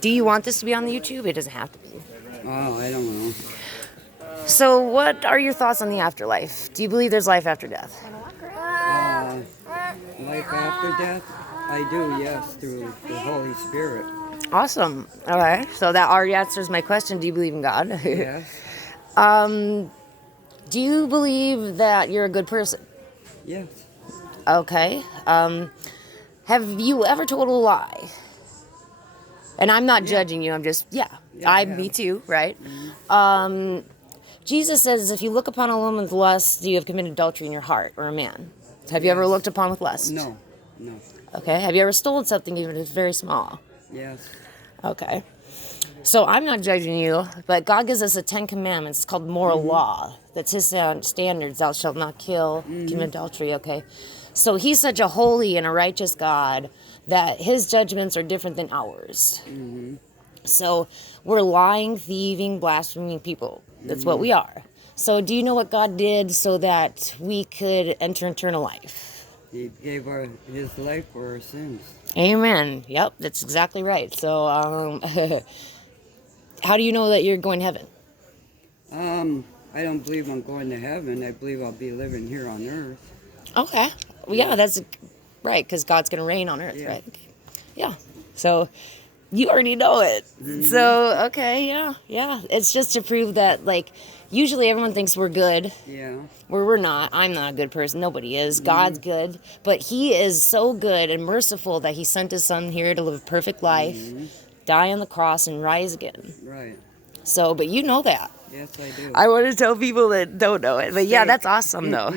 Do you want this to be on the YouTube? It doesn't have to be. Oh, I don't know. So what are your thoughts on the afterlife? Do you believe there's life after death? Life after death? I do, yes, through the Holy Spirit. Awesome. Okay. So that already answers my question. Do you believe in God? Yes. Do you believe that you're a good person? Yes. Okay. Have you ever told a lie? And I'm not judging you. I'm just, me too, right? Mm-hmm. Jesus says, if you look upon a woman with lust, you have committed adultery in your heart, or a man. Have you ever looked upon with lust? No. Okay. Have you ever stolen something, even if it's very small? Yes. Okay. So I'm not judging you, but God gives us the 10 Commandments. It's called moral law. That's his standards. Thou shalt not kill, commit adultery, okay? So he's such a holy and a righteous God that his judgments are different than ours. Mm-hmm. So we're lying, thieving, blaspheming people. That's what we are. So do you know what God did so that we could enter eternal life? He gave his life for our sins. Amen. Yep, that's exactly right. So how do you know that you're going to heaven? I don't believe I'm going to heaven. I believe I'll be living here on earth. Okay. Well, yeah, that's right, because God's going to reign on earth, right? Yeah. So you already know it. Mm-hmm. So, okay, yeah. It's just to prove that, like, usually everyone thinks we're good. Yeah. Where we're not. I'm not a good person. Nobody is. God's good. But he is so good and merciful that he sent his son here to live a perfect life, die on the cross, and rise again. Right. So, but you know that. Yes, I do. I want to tell people that don't know it. But yeah, that's awesome, though.